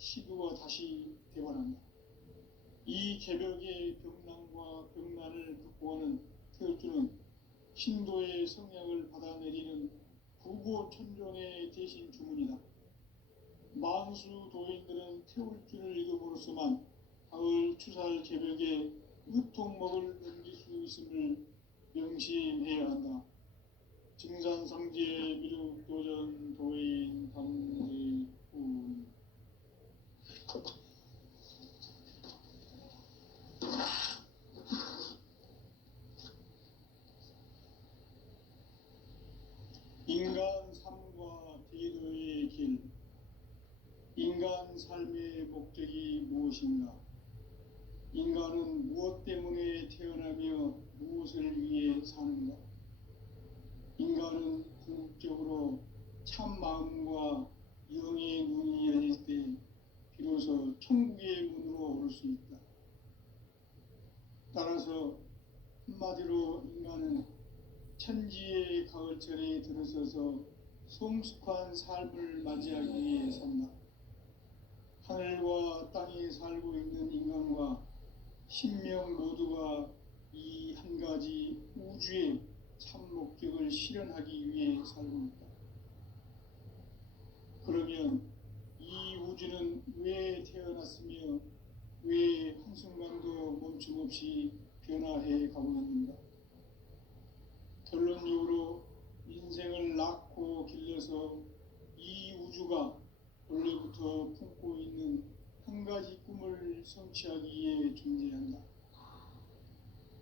시도가 다시 되관한다. 이 개벽의 병난과 병난을 극복하는 태울주는 신도의 성약을 받아내리는 부고천존의 대신 주문이다. 만수 도인들은 태울주를 읽음으로써만 가을 추살 개벽의 의통목을 넘길 수 있음을 명심해야 한다. 증산상제 미륵도전 도인 강대훈. 인간 삶과 대도의 길. 인간 삶의 목적이 무엇인가? 인간은 무엇 때문에 태어나며 무엇을 위해 사는가? 인간은 궁극적으로 참 마음과 영의 눈이 열릴 때 비로소 천국의 문으로 오를 수 있다. 따라서 한마디로 인간은 천지의 가을철에 들어서서 성숙한 삶을 맞이하기 위해 산다. 하늘과 땅에 살고 있는 인간과 신명 모두가 이 한 가지 우주의 참 목적을 실현하기 위해 살고 있다. 그러면 이 우주는 왜 태어났으며 왜 한순간도 멈춤없이 변화해 가고 있는가? 결론적으로 인생을 낳고 길러서 이 우주가 원래부터 품고 있는 한 가지 꿈을 성취하기 위해 존재한다.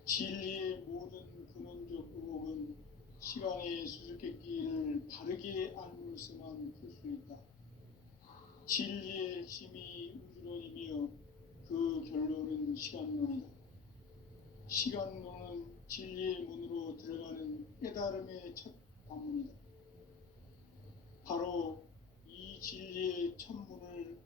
진리의 모든 근원적 의목은 시간의 수수께끼를 바르게 알므로서만 풀 수 있다. 진리의 핵심이 우주론이며 그 결론은 시간론이다. 시간론은 진리의 문으로 들어가는 깨달음의 첫 관문이다. 바로 이 진리의 첫 문을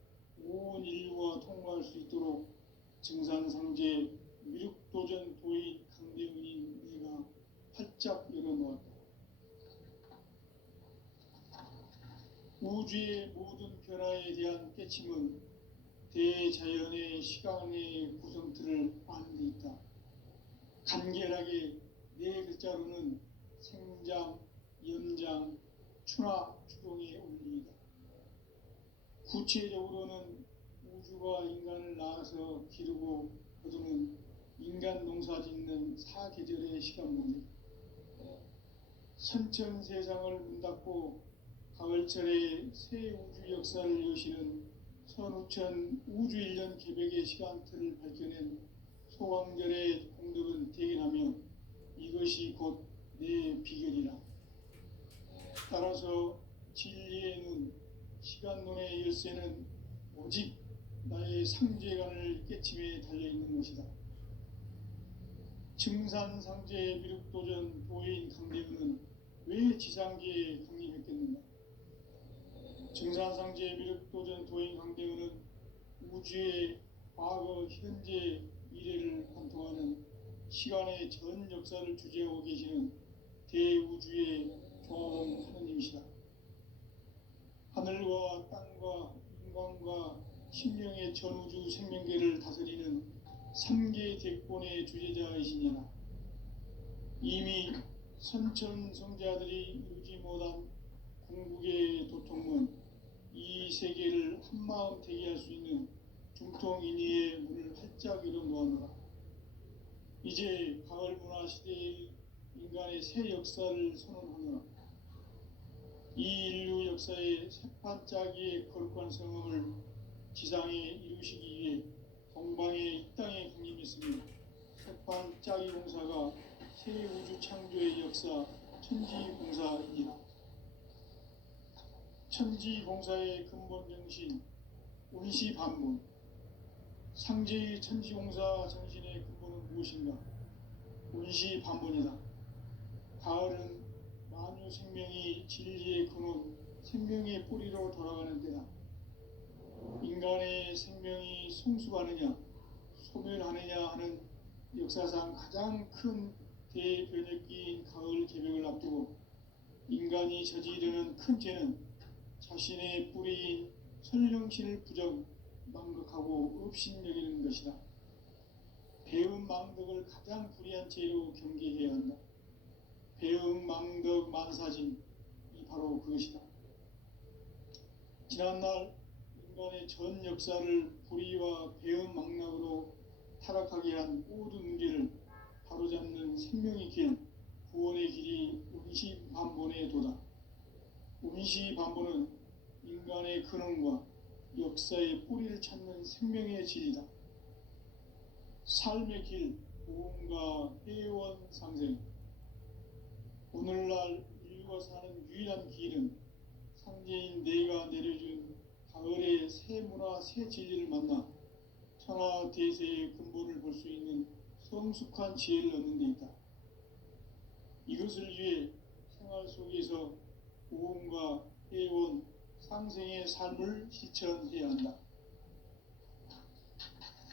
온 인류가 통과할 수 있도록 증산상제 미륵도전 도인 강대훈인 내가 활짝 열어놓았다. 우주의 모든 변화에 대한 깨침은 대자연의 시간의 구성틀을 아는 데 있다. 간결하게 네 글자로는 생장, 연장, 추나 추동의 원리이다. 구체적으로는 우주가 인간을 낳아서 기르고 거두는 인간 농사 짓는 사계절의 시간문제, 선천세상을 문닫고 가을철에 새 우주 역사를 여시는 선우천 우주일년 개벽의 시간틀을 밝혀낸 소광절의 공덕은 대견하며 이것이 곧 내 비결이라. 따라서 진리의 눈, 시간론의 열쇠는 오직 나의 상제관을 깨침에 달려있는 것이다. 증산상제 미륵도전 도인 강대훈은 왜 지상계에 강림했겠는가? 증산상제 미륵도전 도인 강대훈은 우주의 과거, 현재, 미래를 관통하는 시간의 전 역사를 주재하고 계시는 대우주의 조화로운 하느님이시다. 하늘과 땅과 인간과 신령의 전우주 생명계를 다스리는 3계 대권의 주제자이시니라. 이미 선천성자들이 이루지 못한 궁극의 도통문, 이 세계를 한마음 되게 할 수 있는 중통인의의 문을 활짝 열어놓았노라. 이제 가을 문화 시대의 인간의 새 역사를 선언하노라. 이 인류 역사의 새판짜기의 거룩한 성음을 지상에 이루시기 위해 동방에 이 땅에 강림했으며 새판짜기 공사가 새 우주 창조의 역사 천지공사이니라. 천지공사의 근본 정신 운시반문, 상제의 천지공사 정신의 근본은 무엇인가? 운시반문이다. 가을은 만유 생명이 진리의 근원, 생명의 뿌리로 돌아가는 때다. 인간의 생명이 성숙하느냐, 소멸하느냐 하는 역사상 가장 큰 대변혁기인 가을 개벽을 앞두고 인간이 저지르는 큰 죄는 자신의 뿌리인 설령신을 부정, 망극하고 업신여기는 것이다. 배음 망덕을 가장 불의한 죄로 경계해야 한다. 배음 망덕 만사진이 바로 그것이다. 지난날 인간의 전 역사를 불의와 배음 망락으로 타락하게 한 모든 문제를 바로잡는 생명의 길, 구원의 길이 운시반본의 도다. 운시반본은 인간의 근원과 역사의 뿌리를 찾는 생명의 진리다. 삶의 길, 보험과 회원 상생. 오늘날 인류가 사는 유일한 길은 상제인 내가 내려준 가을의 새 문화, 새 진리를 만나 천하 대세의 근본을 볼 수 있는 성숙한 지혜를 얻는 데 있다. 이것을 위해 생활 속에서 보험과 회원, 상생의 삶을 실천해야 한다.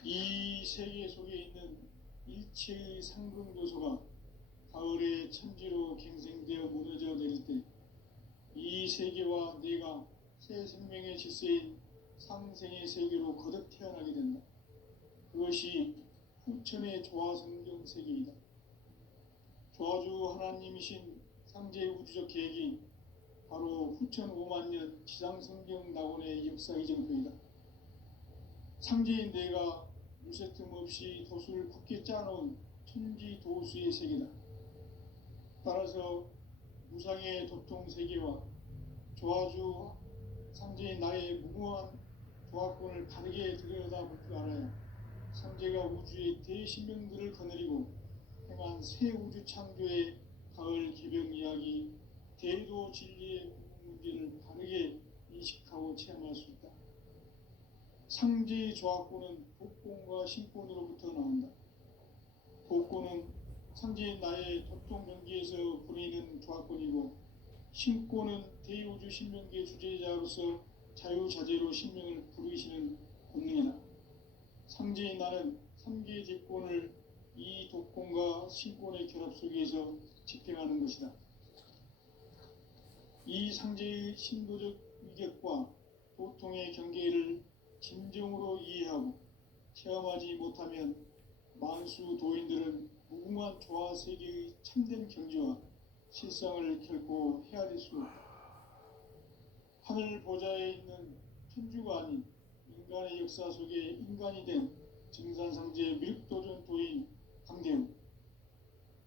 이 세계 속에 있는 일체의 상승요소가 가을의 천지로 갱생되어 무너져 내릴 때 이 세계와 내가 새 생명의 질서인 상생의 세계로 거듭 태어나게 된다. 그것이 후천의 조화성경 세계이다. 조화주 하나님이신 상제의 우주적 계획이 바로 후천 5만년 지상성경 낙원의 역사 이정표이다. 상제인 내가 무쇠 틈 없이 도수를 굳게 짜놓은 천지 도수의 세계다. 따라서 무상의 도통 세계와 조화주 상제인 나의 무모한 조화권을 바르게 들여다볼 줄 알아야 상제가 우주의 대신명들을 거느리고 행한 새 우주 창조의 가을 개병 이야기, 대도 진리의 문제를 바르게 인식하고 체험할 수 있다. 상제의 조화권은 복권과 신권으로부터 나온다. 복권은 상제인 나의 도통 경계에서 부리는 조화권이고, 신권은 대우주 신명계 주제자로서 자유자재로 신명을 부르시는 본능이다. 상제인 나는 3개의 제권을 이 독권과 신권의 결합 속에서 집행하는 것이다. 이 상제의 신도적 위격과 도통의 경계를 진정으로 이해하고 체험하지 못하면 만수 도인들은 무궁한 조화 세계의 참된 경지와 실상을 결코 헤아릴 수 없다. 하늘 보좌에 있는 천주가 아닌 인간의 역사 속에 인간이 된 증산상제 밀도전 도인 강대우,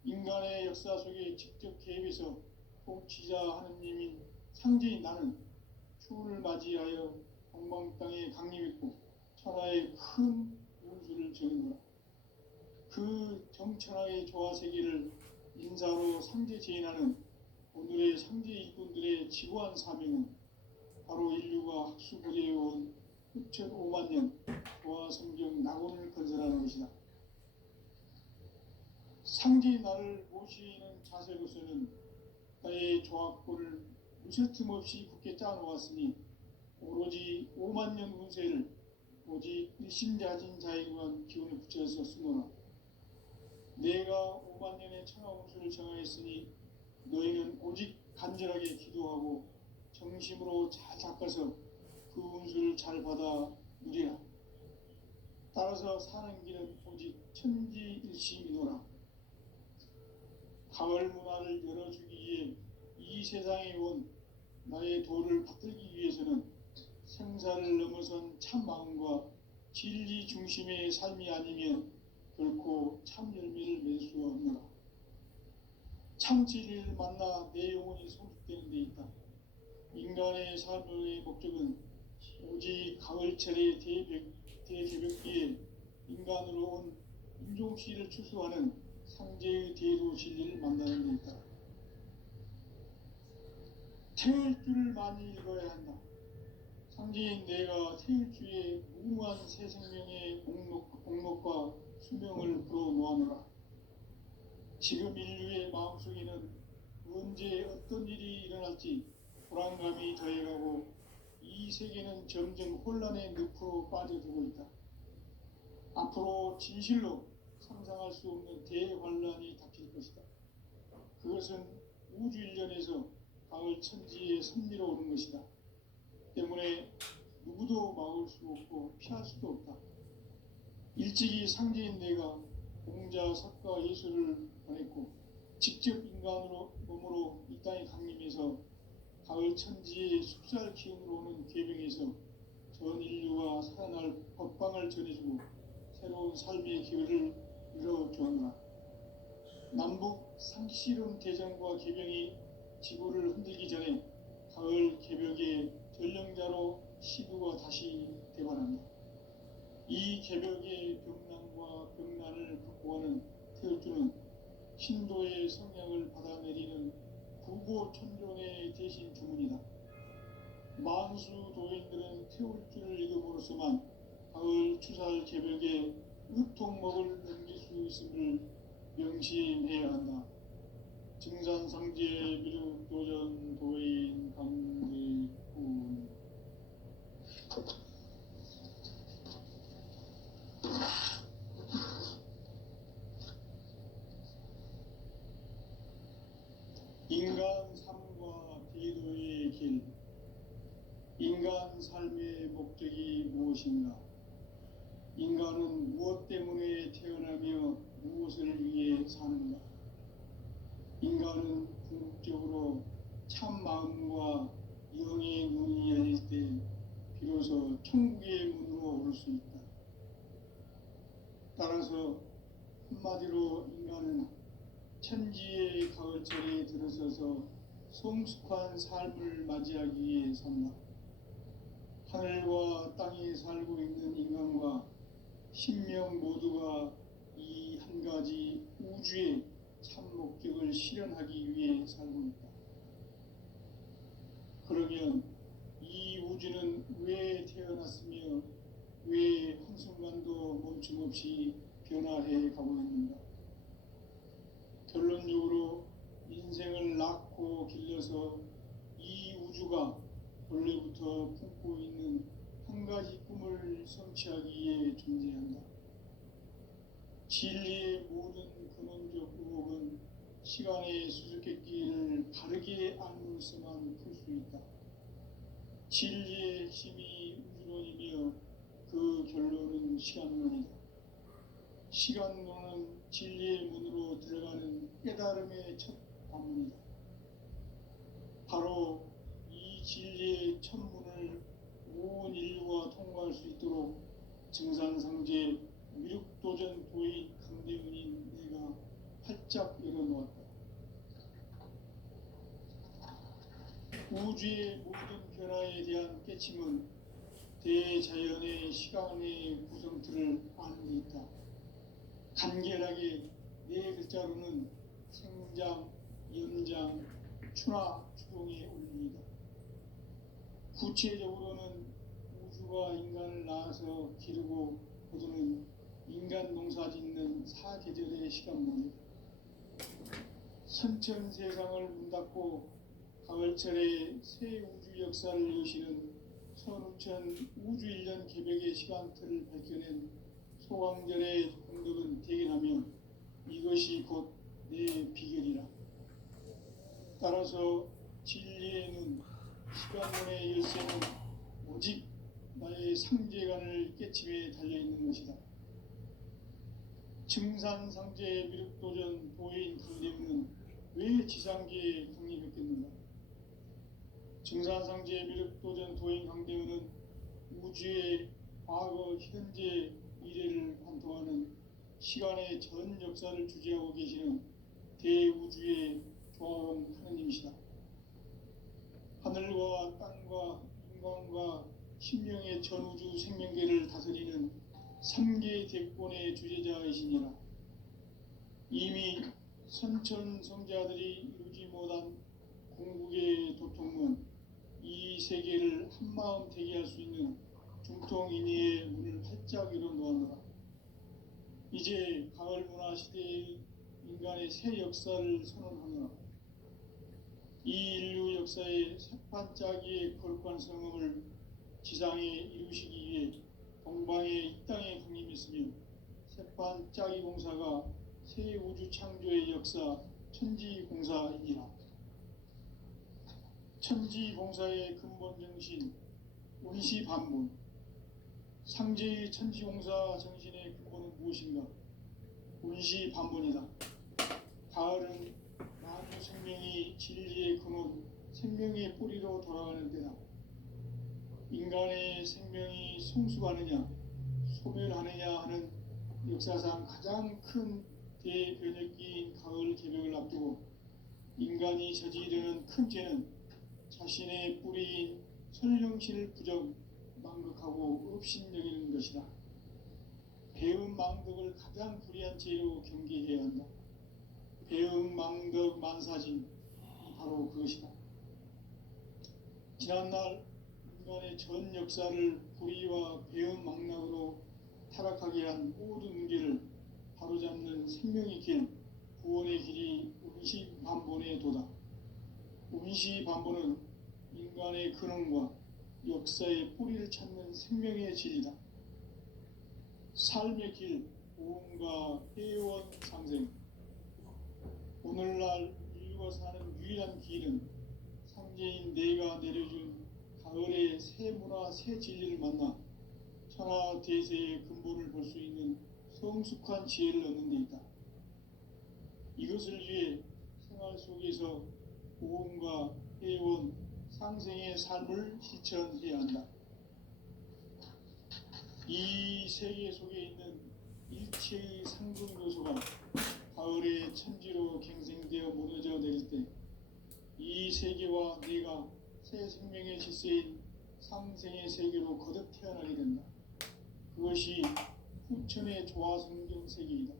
인간의 역사 속에 직접 개입해서 통치자 하느님인 상제인 나는 추운을 맞이하여 동방 땅에 강림했고 천하의 큰 운수를 정했노라. 그 정천하의 조화세계를 인사로 상제 제인하는 오늘의 상제 일꾼들의 지구한 사명은 바로 인류가 학수고대해온 후천 5만년 조화성경 낙원을 건설하는 것이다. 상제의 나를 모시는 자세로서는 나의 조합권을 무쇠 틈 없이 굳게 짜놓았으니 오로지 5만년 운세를 오직 일심자진 자에게만 기운을 붙여서 쓰노라. 내가 5만년의 천하 운수를 정하였으니 너희는 오직 간절하게 기도하고 정심으로 잘 닦아서 그 운수를 잘 받아 누리라. 따라서 사는 길은 오직 천지일심이노라. 가을 문화를 열어주기 위해 이 세상에 온 나의 도를 받들기 위해서는 생사를 넘어선 참 마음과 진리 중심의 삶이 아니면 결코 참 열매를 맺을 수가 없노라. 참 진리를 만나 내 영혼이 성숙되는 데 있다. 인간의 삶의 목적은 오직 가을철의 대개벽기에 인간으로 온 인종시를 추수하는 상제의 대도 진리를 만나는 데 있다. 태일 줄을 많이 읽어야 한다. 상제인 내가 태일주의 무궁한 새 생명의 목록과 수명을 불어놓아노라. 지금 인류의 마음속에는 언제 어떤 일이 일어날지 불안감이 더해가고 이 세계는 점점 혼란의 늪으로 빠져들고 있다. 앞으로 진실로 상상할 수 없는 대환란이 닥칠 것이다. 그것은 우주 일련에서 가을 천지의 섭리로 오는 것이다. 때문에 누구도 막을 수 없고 피할 수도 없다. 일찍이 상제인 내가 공자, 석가, 예수를 보냈고 직접 인간으로 몸으로 이 땅에 강림해서 가을 천지의 숲살 기운으로 오는 계명에서 전 인류가 살아날 법방을 전해주고 새로운 삶의 기회를 열어주었노라. 남북 상실은 대전과 계명이 지구를 흔들기 전에 가을 개벽의 전령자로 시두가 다시 대관한다. 이 개벽의 병난과 병난을 극복하는 태울주는 신도의 성향을 받아내리는 구고천존의 대신 주문이다. 만수 도인들은 태울주를 읽음으로써만 가을 추살 개벽의 의통목을 넘길 수 있음을 명심해야 한다. 증산상제 미륵도전 도인 강대군. 인간 삶과 비도의 길. 인간 삶의 목적이 무엇인가? 인간은 무엇 때문에 태어나며 무엇을 위해 사는가? 인간은 궁극적으로 참 마음과 영의 눈이 열릴 때 비로소 천국의 문으로 오를 수 있다. 따라서 한마디로 인간은 천지의 가을철에 들어서서 성숙한 삶을 맞이하기 위해 산다. 하늘과 땅에 살고 있는 인간과 신명 모두가 이 한 가지 우주의 참 목적을 실현하기 위해 살고 있다. 그러면 이 우주는 왜 태어났으며 왜 한순간도 멈춤없이 변화해 가고 있는가? 결론적으로 인생을 낳고 길러서 이 우주가 원래부터 품고 있는 한 가지 꿈을 성취하기 위해 존재한다. 진리의 모든 근원적 의혹은 시간의 수수께끼를 바르게 알므로서만 풀 수 있다. 진리의 핵심이 우주론이며 그 결론은 시간론이다. 시간론은 진리의 문으로 들어가는 깨달음의 첫 관문이다. 바로 이 진리의 첫 문을 온 인류가 통과할 수 있도록 증산상제 미륵도전 도인 강대훈인 내가 활짝 열어놓았다. 우주의 모든 변화에 대한 깨침은 대자연의 시간의 구성틀을 아는 데 있다. 간결하게 네 글자로는 생장, 연장, 추나 추동의 원리이다. 구체적으로는 우주가 인간을 낳아서 기르고 거두는 인간 농사 짓는 사계절의 시간문이다. 선천 세상을 문 닫고 가을철에 새 우주 역사를 여시는 선우천 우주 1년 개벽의 시간틀을 밝혀낸 소강절의 공덕은 대견하며 이것이 곧 내 비결이라. 따라서 진리의 눈, 시간문의 열쇠는 오직 나의 상제관을 깨침에 달려있는 것이다. 증산상제 미륵도전 도인 강대문은 왜 지상계에 강림했겠는가? 증산상제 미륵도전 도인 강대문은 우주의 과거, 현재, 미래를 관통하는 시간의 전 역사를 주재하고 계시는 대우주의 조화원 하느님이시다. 하늘과 땅과 인간과 신명의 전우주 생명계를 다스리는 3개 대권의 주제자이시니라. 이미 선천성자들이 이루지 못한 궁극의 도통은 이 세계를 한마음 되게 할 수 있는 중통인의의 문을 활짝 열어놓았노라. 이제 가을 문화 시대의 인간의 새 역사를 선언하노라. 이 인류 역사의 새반짝이의 거룩한 성음을 지상에 이루시기 위해 동방의 이 땅에 강림했으며 새반짝이 공사가 새 우주 창조의 역사 천지공사이니라. 천지공사의 근본 정신, 운시반본. 상제의 천지공사 정신의 근본은 무엇인가? 운시반본이다. 가을은 만유 생명이 진리의 근원, 생명의 뿌리로 돌아가는 때다. 인간의 생명이 성숙하느냐 소멸하느냐 하는 역사상 가장 큰 대변혁기인 가을 개벽을 앞두고 인간이 저지르는 큰 죄는 자신의 뿌리인 설령신을 부정, 망극하고 업신여기는 것이다. 배음 망덕을 가장 불의한 죄로 경계해야 한다. 배음 망덕 만사진, 바로 그것이다. 지난날 인간의 전 역사를 불의와 배음 망락으로 타락하게 한 모든 문제를 바로잡는 생명의 길, 구원의 길이 운시반본의 도다. 운시반본은 인간의 근원과 역사의 뿌리를 찾는 생명의 진리다. 삶의 길, 보험과 회원 상생. 오늘날 인류가 사는 유일한 길은 상제인 내가 내려준 가을의 새 문화, 새 진리를 만나 천하 대세의 근본을 볼 수 있는 성숙한 지혜를 얻는 데 있다. 이것을 위해 생활 속에서 보험과 회원, 상생의 삶을 실천해야 한다. 이 세계 속에 있는 일체의 상승 요소가 가을의 천지로 갱생되어 무너져 내릴 때 이 세계와 내가 새 생명의 질서인 상생의 세계로 거듭 태어나게 된다. 그것이 후천의 조화성경 세계이다.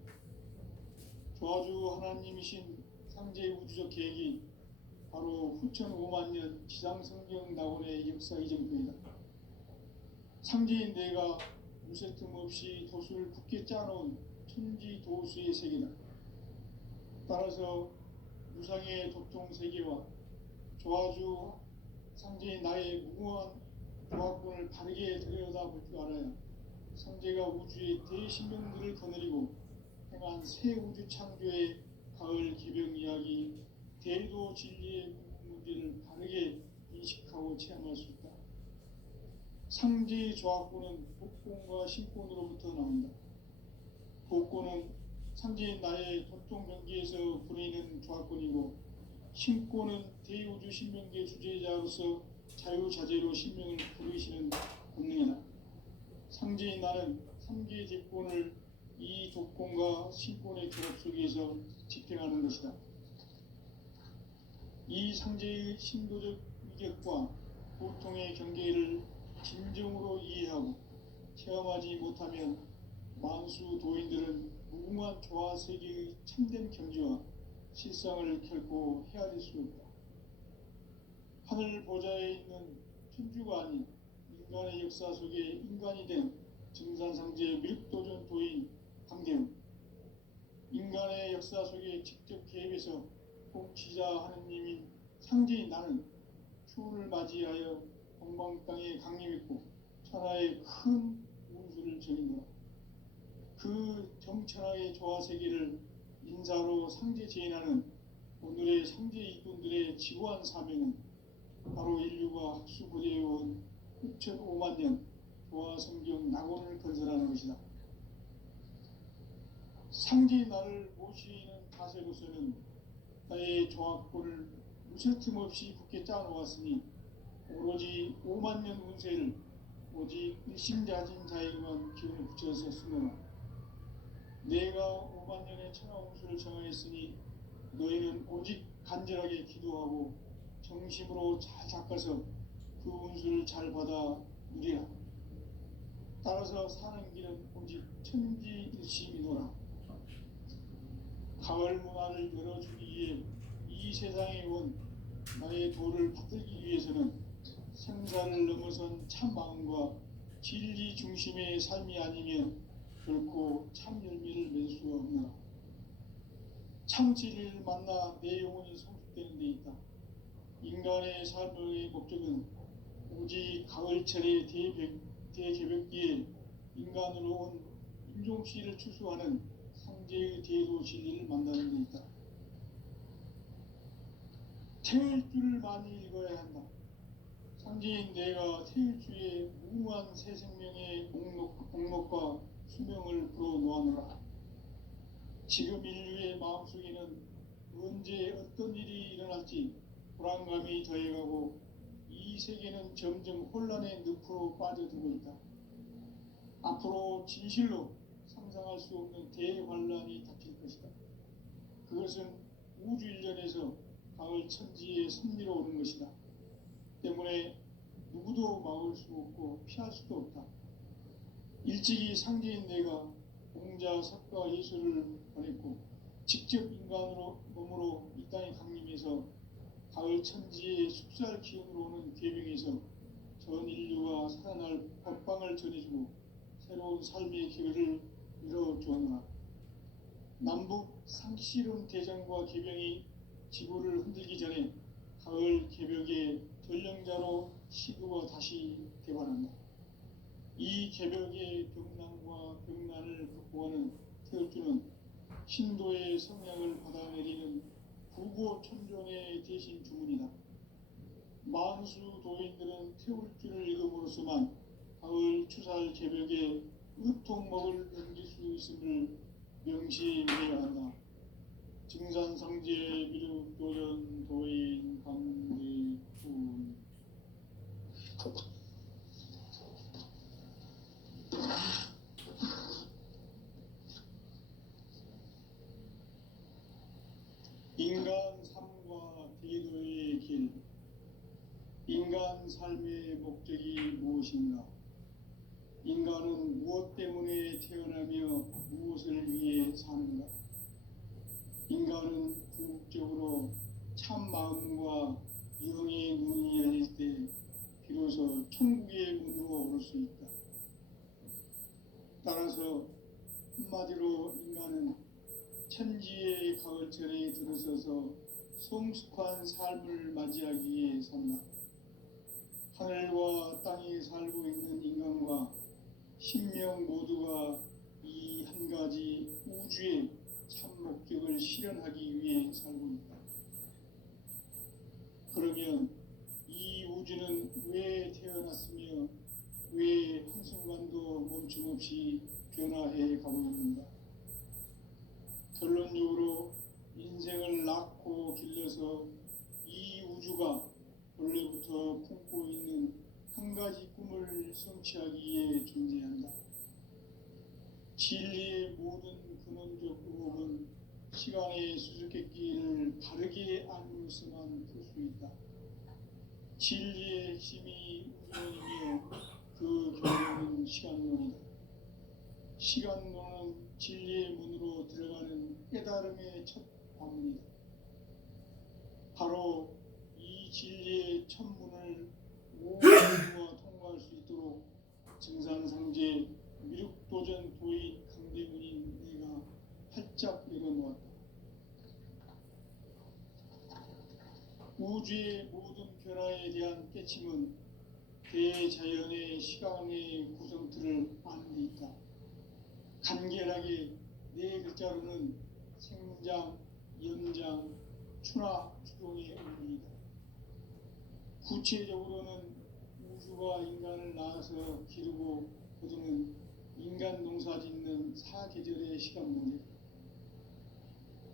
조화주 하나님이신 상제의 우주적 계획이 바로 후천 5만 년 지상성경 낙원의 역사 이전표이다. 상제인 내가 무쇠 틈 없이 도수를 굳게 짜놓은 천지 도수의 세계다. 따라서 무상의 도통 세계와 조화주 상제인 나의 무궁한 조화권을 바르게 들여다볼 줄 알아야 상제가 우주의 대신명들을 거느리고 행한 새 우주 창조의 가을 개벽 이야기, 대도 진리의 문제를 바르게 인식하고 체험할 수 있다. 상제의 조화권은 복권과 신권으로부터 나온다. 복권은 상제인 나의 도통 경계에서 부리는 조화권이고, 신권은 대우주 신명계 주제자로서 자유자재로 신명을 부르시는 본능이다. 상제인 나는 3개의 대권을 이 도권과 신권의 결합 속에서 집행하는 것이다. 이 상제의 신도적 위격과 보통의 경계를 진정으로 이해하고 체험하지 못하면 만수 도인들은 무궁한 조화 세계의 참된 경지와 실상을 결코 헤아릴 수 없다. 하늘 보좌에 있는 천주가 아닌 인간의 역사 속에 인간이 된 증산상제의 밀도전 도인 강대웅, 인간의 역사 속에 직접 개입해서 통치자 하느님인 상제인 나는 추운을 맞이하여 동방 땅에 강림했고 천하의 큰 운수를 전인노라. 그 정천하의 조화 세계를 인사로 상제 제인하는 오늘의 상제 이꾼들의 지구한 사명은 바로 인류가 학수고대해온 6,5만 년 조화 성경 낙원을 건설하는 것이다. 상제의 나를 모시는 자세로서는 나의 조화권을 무쇠 틈 없이 굳게 짜놓았으니 오로지 5만 년 운세를 오직 일심자진 자에게만 기운을 붙여서 쓰노라. 내가 5만 년의 천하 운수를 정하였으니 너희는 오직 간절하게 기도하고 정심으로 잘 닦아서 그 운수를 잘 받아 누리라. 따라서 사는 길은 오직 천지일심이노라. 가을 문화를 열어주기 위해 이 세상에 온 나의 도를 받들기 위해서는 생사를 넘어선 참 마음과 진리 중심의 삶이 아니면 결코 참 열매를 맺을 수가 없노라. 참 진리를 만나 내 영혼이 성숙되는 데 있다. 인간의 삶의 목적은 오직 가을철의 대개벽기에 인간으로 온 인종씨를 추수하는 상제의 대도 진리를 만나는 데 있다. 태일 줄을 많이 읽어야 한다. 상제인 내가 태일주의 무무한 새 생명의 목록과 수명을 불어놓아노라. 지금 인류의 마음속에는 언제 어떤 일이 일어날지 불안감이 더해가고 이 세계는 점점 혼란의 늪으로 빠져들고 있다. 앞으로 진실로 상상할 수 없는 대환란이 닥칠 것이다. 그것은 우주 일련에서 가을 천지의 섭리로 오는 것이다. 때문에 누구도 막을 수 없고 피할 수도 없다. 일찍이 상제인 내가 공자, 석가, 예수를 보냈고 직접 인간으로 몸으로 이 땅에 강림해서 가을 천지의 숙살 기운으로 오는 계명에서 전 인류가 살아날 법방을 전해주고 새로운 삶의 기회를 이뤄주었노라. 남북 상시론 대전과 개병이 지구를 흔들기 전에 가을 개벽의 전령자로 시드와 다시 개발한다. 이 개벽의 병난과 병난을 극복하는 태울주는 신도의 성향을 받아내리는 구고천존의 대신 주문이다. 만수 도인들은 태울주를 읽음으로써만 가을 추살 개벽에 의통목을 넘길 수 있음을 명시해야 한다. 증산상제 미륵도전 도인 강대군. 인간 삶과 대도의 길. 인간 삶의 목적이 무엇인가? 인간은 무엇 때문에 태어나며 무엇을 위해 사는가? 인간은 궁극적으로 참 마음과 영의 눈이 열릴 때 비로소 천국의 문으로 오를 수 있다. 따라서 한마디로 인간은 천지의 가을철에 들어서서 성숙한 삶을 맞이하기 위해 산다. 하늘과 땅에 살고 있는 인간과 신명 모두가 이 한 가지 우주의 참 목적을 실현하기 위해 살고 있다. 그러면 이 우주는 왜 태어났으며 왜 한순간도 멈춤없이 변화해 가고 있는가? 결론적으로 인생을 낳고 길러서 이 우주가 원래부터 품고 있는 한 가지 꿈을 성취하기 위해 존재한다. 진리의 모든 근원적 의혹은 시간의 수수께끼를 바르게 알므로서만 풀 수 있다. 진리의 핵심이 우주론이며 그 결론은 시간론이다. 시간론은 진리의 문으로 들어가는 깨달음의 첫 관문이다. 바로 이 진리의 첫 문을 모든 인류가 통과할 수 있도록 증산상제 미륵도전 도인 강대군인 내가 활짝 열어놓았다. 우주의 모든 변화에 대한 깨침은 대자연의 시간의 구성틀을 아는 데 있다. 간결하게 네 글자로는 생장, 연장, 추나 추동의 의미이다. 구체적으로는 우주가 인간을 낳아서 기르고 거두는 인간 농사 짓는 사계절의 시간문제,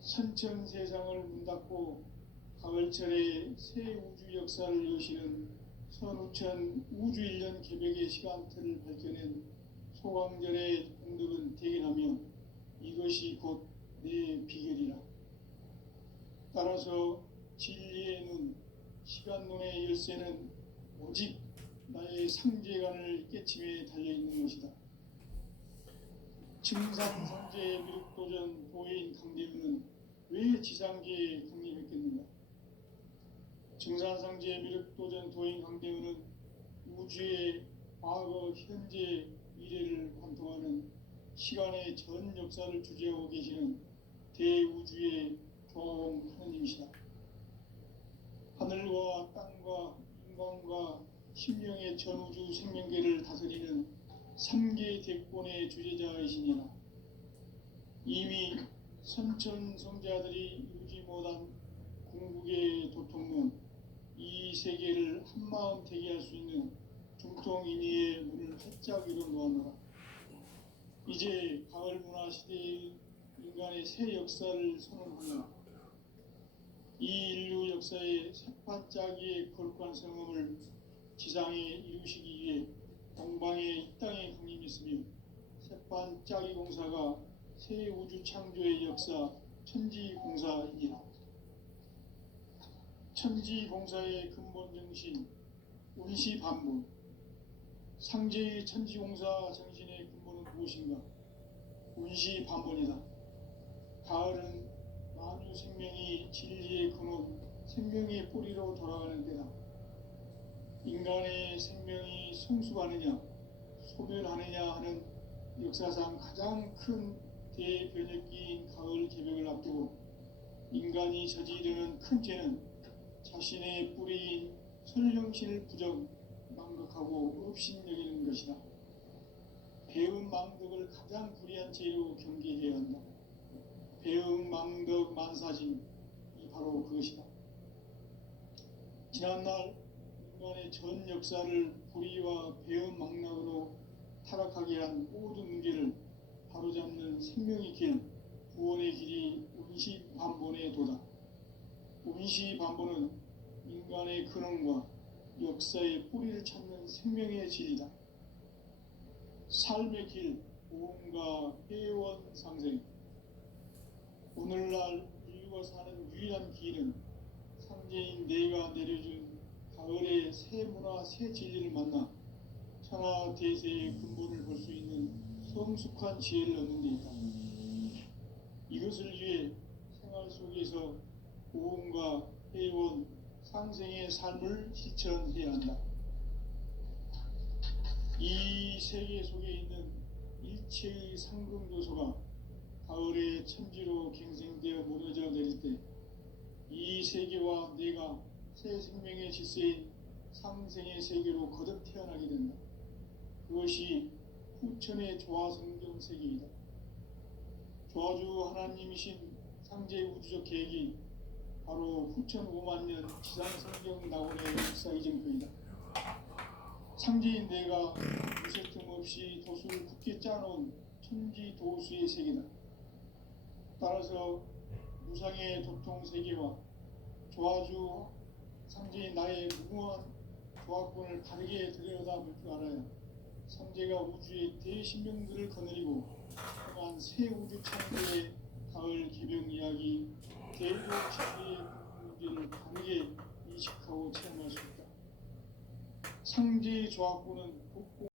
선천 세상을 문닫고 가을철에 새 우주 역사를 여시는 선우천 우주일년 개벽의 시간틀을 밝혀낸 소강절의 공덕은 대견하며 이것이 곧 내 비결이라. 따라서 진리의 눈, 시간론의 열쇠는 오직 나의 상제관을 깨침에 달려있는 것이다. 증산상제 미륵도전 도인 강대군은 왜 지상계에 강림했겠는가? 증산상제 미륵도전 도인 강대군은 우주의 과거, 현재, 미래를 관통하는 시간의 전 역사를 주재하고 계시는 대우주의 교황 하느님이시다. 하늘과 땅과 인간과 신명의 전우주 생명계를 다스리는 3개 대권의 주재자이시니라. 이미 선천성자들이 이루지 못한 궁극의 도통론, 이 세계를 한마음 되게 할 수 있는 중통인의의 문을 활짝 열어 놓았노라. 이제 가을 문화 시대의 인간의 새 역사를 선언하노라. 이 인류 역사의 새반짝이의 거룩한 성음을 지상에 이루시기 위해 동방에 이 땅에 강림했으며 새반짝이 공사가 새 우주 창조의 역사 천지공사이니라. 천지공사의 근본 정신 운시반본. 상제의 천지공사 정신의 근본은 무엇인가? 운시반본이다. 가을은 만유 생명이 진리의 근원, 생명의 뿌리로 돌아가는 때다. 인간의 생명이 성숙하느냐, 소멸하느냐 하는 역사상 가장 큰 대변혁기인 가을 개벽을 앞두고 인간이 저지르는 큰 죄는 자신의 뿌리인 설령신을 부정, 망각하고 업신여기는 것이다. 배은 망덕을 가장 불의한 죄로 경계해야 한다. 배은 망덕 만사진이 바로 그것이다. 지난날 인간의 전 역사를 불의와 배은 망락으로 타락하게 한 모든 문제를 바로잡는 생명의 길, 구원의 길이 운시반본의 도다. 운시반본은 인간의 근원과 역사의 뿌리를 찾는 생명의 진리다. 삶의 길, 보험과 회원 상생. 오늘날 인류가 사는 유일한 길은 상제인 내가 내려준 가을의 새 문화, 새 진리를 만나 천하 대세의 근본을 볼 수 있는 성숙한 지혜를 얻는 데 있다. 이것을 위해 생활 속에서 보험과 회원, 상생의 삶을 실천해야 한다. 이 세계 속에 있는 일체의 상금 요소가 가을의 천지로 갱생되어 무너져 내릴 때 이 세계와 내가 새 생명의 질서인 상생의 세계로 거듭 태어나게 된다. 그것이 후천의 조화성경 세계이다. 조화주 하나님이신 상제의 우주적 계획이 바로 후천 5만 년 지상성경 낙원의 역사 이정표이다. 상제인 내가 무쇠틈 없이 도수를 굳게 짜놓은 천지도수의 세계다. 따라서 무상의 도통 세계와 조화주 상제인 나의 무궁한 조화권을 바르게 들여다볼 줄 알아야 상제가 우주의 대신명들을 거느리고 또한 새 우주 창조의 가을 개병 이야기, 대조 진리의 문제를 바르게 인식하고 체험할 수 있다. 상제의 조화권은